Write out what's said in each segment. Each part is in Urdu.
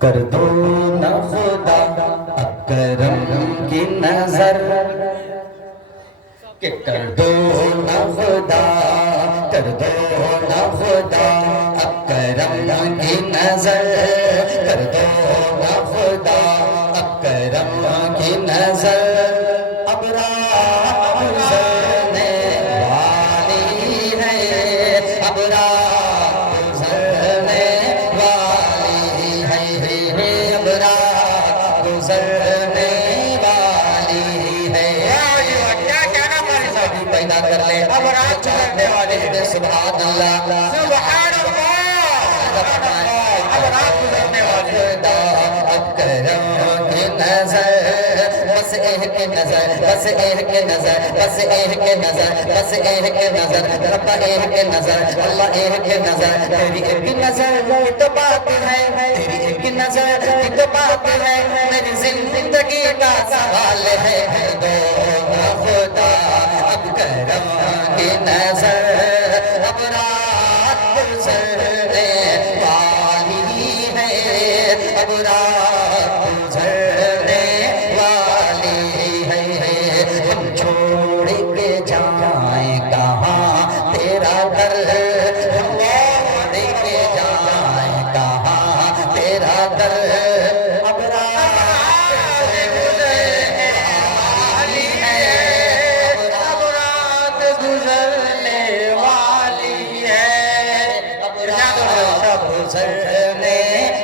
کر دو نہ خدا اکرم کی نظر، کہ کر دو نہ خدا، کر دو نہ خدا اکرم کی نظر، کر دو نہ خدا اکرم کی نظر، اب رات گزرنے والی ہے، اب رات گزرنے والی ہے، اب رات گزرنے والی ہے، پیدا کر لے اب رات گزرنے والی ہے، سبحان اللہ سبحان اللہ، اب رات گزرنے والی ہے، اکرم کی نظر، بس ایک نظر، بس ایک نظر، بس ایک نظر، بس ایک نظر، رب ایک نظر، اللہ ایک نظر، تیری ایک نظر کی تو بات ہے، تیری ایک نظر کی تو بات ہے، میری زندگی کا سوال ہے، دو نہ خدا اکرم کی نظر، اب رات گزرنے والی ہے، اب رات گزرنے والی ہے، ہم چھوڑ کے جائیں کہاں تیرا گھر، ہم چھوڑ کے جائیں کہاں تیرا گھر، اب رات گزرنے والی ہے، اب رات گزرنے والی ہے، اب رات گزرنے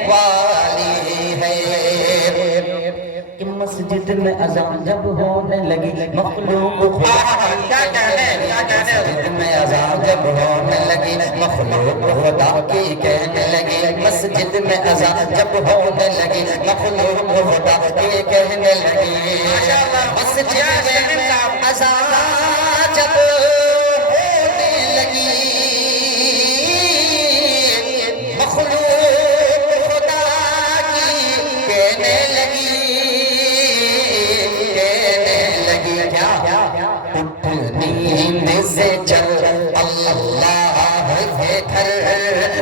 والی ہے، کہ مسجد میں اذان جب ہونے لگی مخلوق مسجد میں اذان جب ہونے لگی مخلوق خدا کی کہنے لگی، مسجد میں اذان جب ہونے لگی مخلوق خدا کی کہنے لگی، مسجد میں اذان جب ہونے لگی مخلوق خدا کی کہنے لگی، اٹھ نیند سے چل اللہ کے گھر،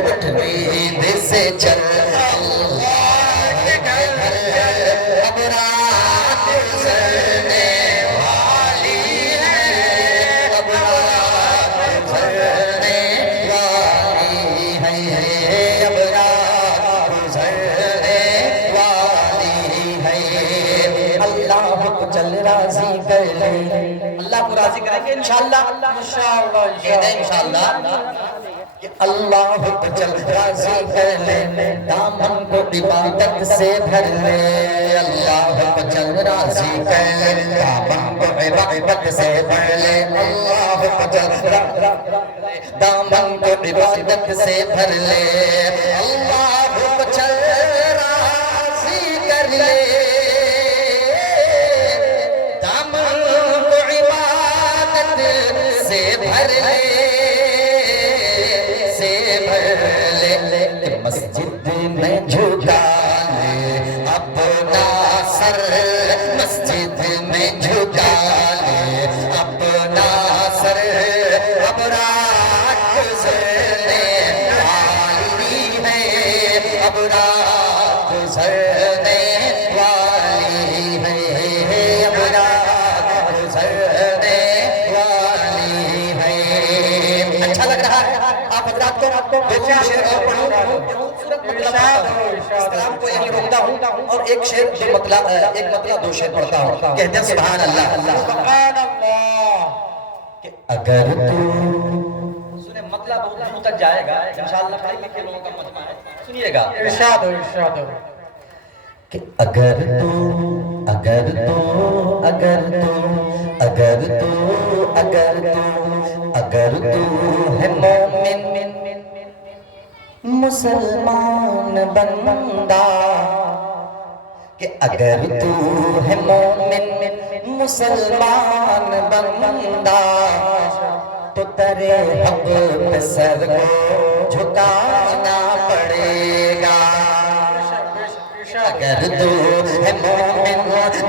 اٹھ نیند سے چل اللہ کے گھر، اب رات گزرنے والی ہے، اب رات گزرنے والی ہے، اب رات گزرنے والی ہے، اللہ کو چل راضی کر لے، اللہ کو راضی کریں گے انشاءاللہ، کہتے ہیں انشاءاللہ، کہ اللہ کو چل راضی کر لے، دامن کو عبادت سے بھر لے، اللہ کو چل راضی کر لے، دامن کو عبادت سے بھر لے، اللہ کو چل دامن کو عبادت سے بھر لے، اللہ کو چل راضی کر لے، بھر لے، سے بھر لے، مسجد میں جھکا لے اپنا سر، مسجد میں جھکا لے اپنا سر، اب رات گزرنے والی ہے، اب رات گزرنے والی ہے، اب رات گزرنے والی ہے، اچھا لگ رہا ہے آپ حضرات کو دو شعر اور پڑھوں، خوبصورت مطلب اس کلام کو یہی روکتا ہوں اور ایک شعر ایک مطلب دو شعر پڑھتا ہوں، کہتے ہیں سبحان اللہ، سبحان اللہ، کہ اگر تو سنیں مطلب بہت دور تک جائے گا انشاءاللہ، پڑھائی میں کے لوگوں کا مجمع ہے، سنیے گا، ارشاد ارشاد، کہ اگر تو اگر تو اگر تو اگر تو اگر تو اگر تو ہے مومن مسلمان بندہ، کہ اگر تو ہے مومن مسلمان بندہ، تو در حق پہ سر کو جھکانا پڑے گا، اگر تو ہے مومن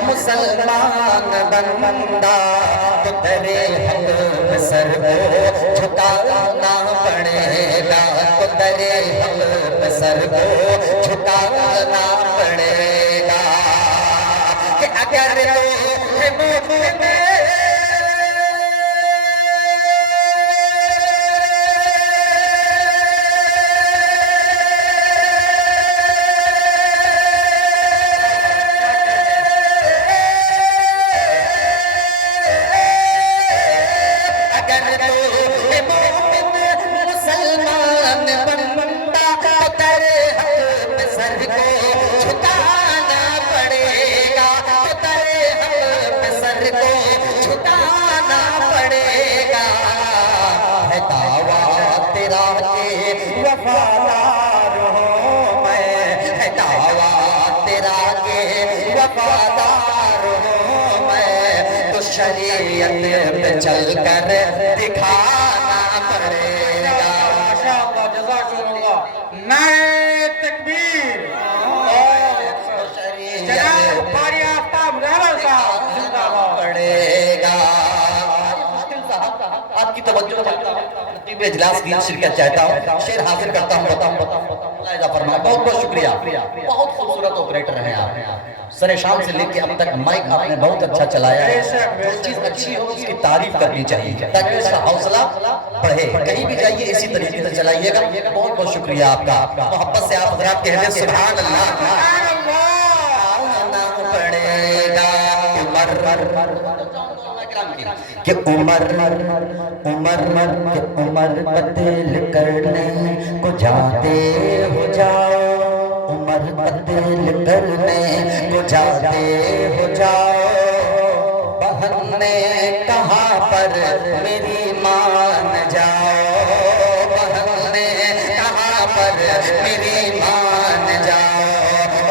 مسلمان بندہ، تو در حق پہ سر کو جھکانا پڑے گا، تو در حق پہ سر کو جھکانا جھکانا پڑے گا، تو تیرے حق پہ سر کو جھکانا پڑے گا۔ ہے دعویٰ تیرا کہ وفادار ہوں میں، ہے دعویٰ تیرا کہ وفادار ہوں میں، تو شریعت پہ چل کر دکھانا پڑے گا۔ ماشاءاللہ، جزاکم اللہ، نعرہ تکبیر۔ جناب قاری آفتاب رحمت صاحب زندہ باد پڑے گا۔ آپ کی توجہ ترتیب اجلاس کی شرکت چاہتا ہوں، شعر حاضر کرتا ہوں، ملاحظہ فرمائیں۔ بہت بہت شکریہ، بہت خوبصورت آپریٹر ہیں آپ، سر شام سے لے کے اب تک مائک آپ نے بہت اچھا چلایا ہے۔ جو چیز اچھی ہو اس کی تعریف کرنی چاہیے تاکہ اس کا حوصلہ بڑھے، کہیں بھی جائیے اسی طریقے سے چلائیے گا۔ بہت بہت شکریہ آپ کا، محبت سے آپ حضرات کہہ دیں سبحان اللہ۔ پڑے گا کہ عمر بدل کرنے کو جاتے ہو جاؤ، عمر بدل کرنے کو جاتے ہو جاؤ، بہن نے کہا پر میری مان جاؤ، بہن نے کہا پر میری مان جاؤ،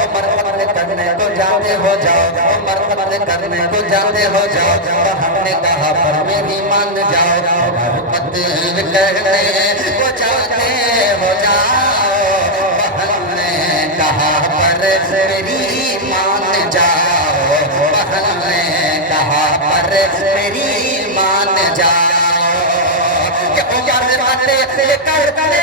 عمر بدل کرنے کو جاتے ہو جاؤ، عمر بدل کرنے کو جاتے ہو جاؤ، بہن نے کہا پر میری مان جاؤ، عمر بدل کرنے کو جاتے ہو جاؤ، بہن نے کہا پر میری مان جاؤ، بہن نے کہا پر میری مان جاؤ، کہ عمر بدل کرنے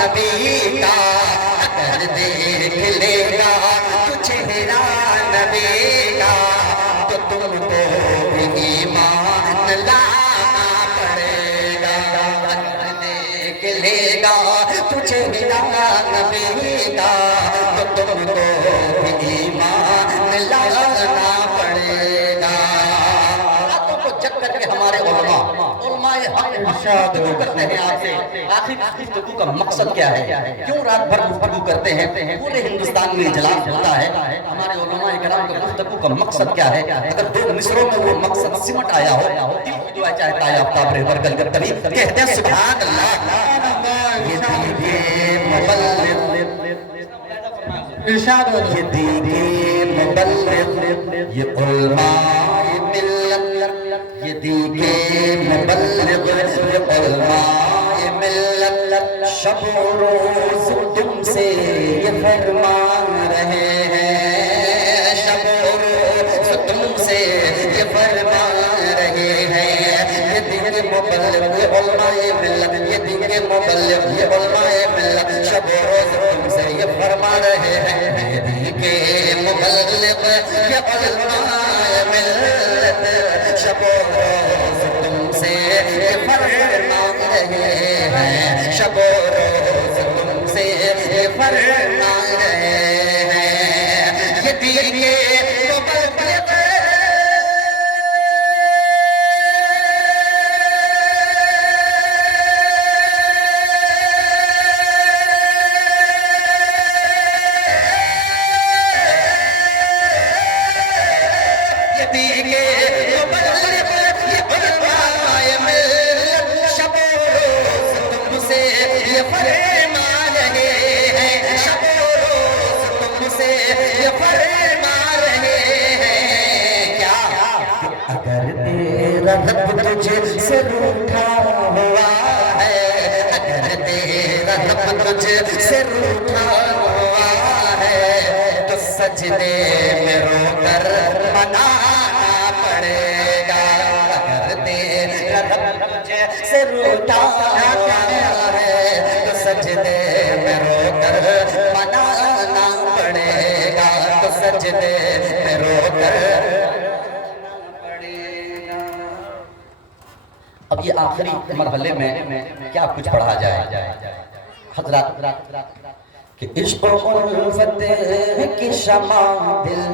نبی کا، اگر دیکھ لے گا تو چہرہ نبی کا، تو تم کو بھی ایمان لانا پڑے گا، اگر دیکھ لے گا تو چہرہ نبی کا، تو تم کو بھی ایمان لانا پڑے گا۔ راتوں کو جگ کر کے ہمارے علماء گفتگو کرتے ہیں آپ سے، آخر گفتگو کا مقصد کیا ہے، کیوں رات بھر گفتگو کرتے ہیں، پورے ہندوستان میں اجلاس ہوتا ہے، ہمارے علماء کرام کا گفتگو کا مقصد کیا ہے، اگر دو مصروں میں وہ مقصد سمٹ آیا ہو، دل کی دعا چاہتا ہے آفتاب رہبر گل کر کبھی کہتے ہیں سبحان اللہ۔ یہ دیگے مبلغ، یہ دیگے مبلغ، یہ علماء ملت، یہ دیگے مبلغ، یہ علماء ملت، شب و روز تم سے یہ فرمان رہے ہیں، شب و روز تم سے یہ فرمان رہے ہیں، یہ دیگے مبلغ، یہ علماء ملت، یہ دیگے مبلغ، یہ علماء ملت، شب و روز تم سے یہ فرمان رہے ہیں، یہ دیگے مبلغ، یہ علماء ملت، شب و روز تم سے یہ فرمان رہے ہیں، شب و روز تم سے یہ فرمان رہے ہیں، یہ دیگے مبلغ، رب تجھ سے روٹھا ہوا ہے، اگر تیرا رب تجھ سے روٹھا ہوا ہے، تو سجدے میں رو کر منانا پڑے گا، اگر تیرا رب تجھ سے روٹا ہے تو سجدے میں رو کر منانا پڑے گا، تو سجدے میں رو کر اب یہ آخری مرحلے میں کیا کچھ پڑھا جائے حضرات کہ عشق و الفت کی شمع دل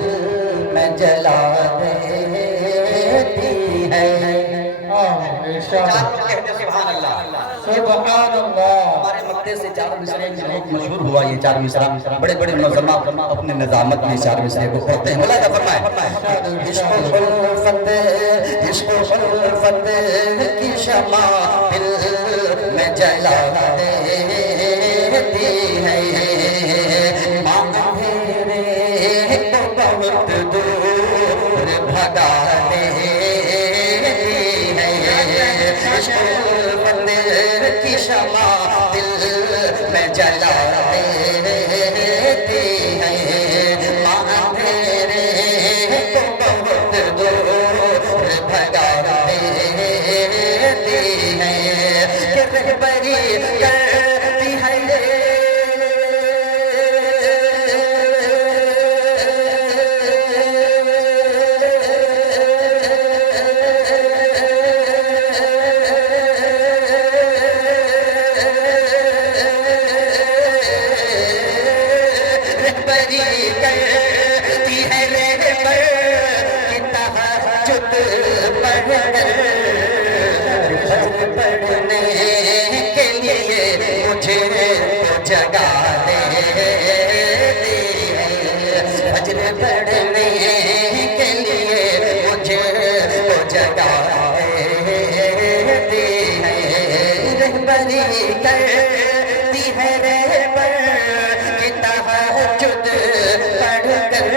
میں جلا دیتی ہے۔ سبحان اللہ، سبحان اللہ۔ ہمارے مکتے سے چار مصرے بہت مشہور ہوا یہ چار مصرع، بڑے بڑے نظماء اپنے نظامت میں چار مصرے کو پڑھتے ہیں۔ ملاحظہ فرمائیں، عشق و الفت، عشق و الفت کی شمع دل میں جلا دیتی ہے، ماں اندھیرے کو بہت دور بھگا دیتی ہے، عشق و الفت کی شمع دل میں جلا دیتی ہے، ماں اندھیرے کو بہت دور بھگا دیتی ہے، کہ رہبری کرتی ہے کرتی ہے رہبر کہ تہجد پڑھ کر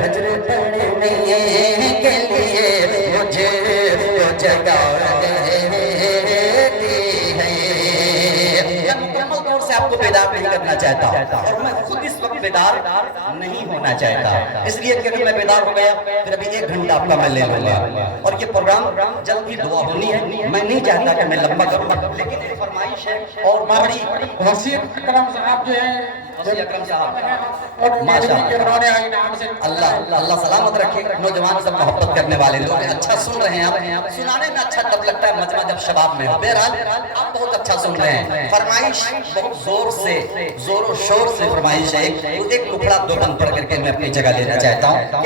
فجر پڑھنے کے لیے مجھے تو جگا دیتی ہے۔ میں مکمل طور سے آپ کو بیدار نہیں کرنا چاہتا اور میں خود اس وقت بیدار نہیں ہونا چاہتا، اس لیے کہ اگر میں بیدار ہو گیا پھر ابھی 1 گھنٹہ آپ کا میں لے لوں گا اور یہ پروگرام جلد ہی دعا ہونی ہے۔ میں نہیں چاہتا کہ میں لمبا کروں، لیکن ایک فرمائش ہے اور بڑی وسیم اکرم صاحب جو ہیں وسیم اکرم صاحب، اور ماشاءاللہ، کہ انہوں نے انعام سے اللہ سلامت رکھے۔ نوجوان سب محبت کرنے والے لوگ ہیں، اچھا سن رہے ہیں آپ، سنانے میں اچھا تب لگتا ہے مجمع جب شباب میں ہو۔ بہرحال آپ بہت اچھا سن رہے ہیں۔ فرمائش بہت زور سے، زور و شور سے فرمائش ہے، ایک ٹکڑا 2 بند پڑھ کر کے میں اپنی جگہ لینا چاہتا ہوں۔